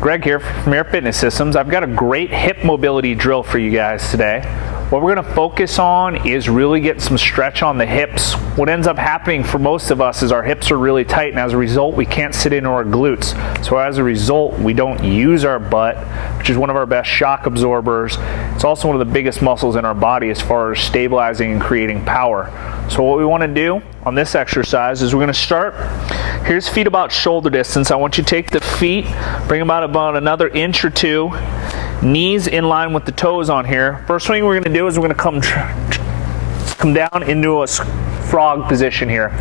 Greg here from Air Fitness Systems. I've got a great hip mobility drill for you guys today. What we're going to focus on is really getting some stretch on the hips. What ends up happening for most of us is our hips are really tight, and as a result we can't sit into our glutes. So as a result we don't use our butt, which is one of our best shock absorbers. It's also one of the biggest muscles in our body as far as stabilizing and creating power. So what we want to do on this exercise is we're going to start, here's feet about shoulder distance. I want you to take the feet, bring them out about another inch or two, knees in line with the toes on here. First thing we're going to do is we're going to come down into a frog position here.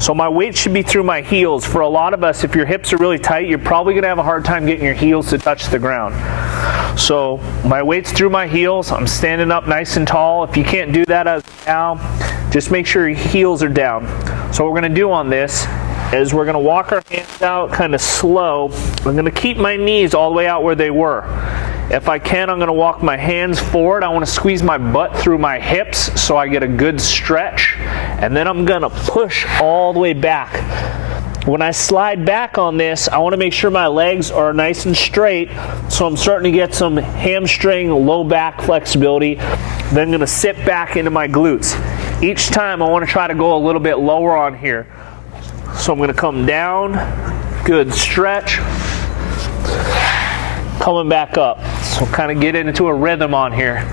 So my weight should be through my heels. For a lot of us, if your hips are really tight, you're probably going to have a hard time getting your heels to touch the ground. So my weight's through my heels. I'm standing up nice and tall. If you can't do that as now, just make sure your heels are down. So what we're going to do on this is we're going to walk our hands out kind of slow. I'm going to keep my knees all the way out where they were. If I can, I'm going to walk my hands forward. I want to squeeze my butt through my hips so I get a good stretch. And then I'm going to push all the way back. When I slide back on this, I want to make sure my legs are nice and straight, so I'm starting to get some hamstring, low back flexibility. Then I'm going to sit back into my glutes. Each time I want to try to go a little bit lower on here. So I'm going to come down, good stretch, coming back up. So kind of get into a rhythm on here.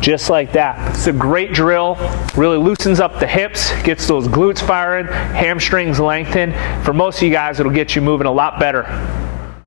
Just like that. It's a great drill, really loosens up the hips, gets those glutes firing, hamstrings lengthened. For most of you guys, it'll get you moving a lot better.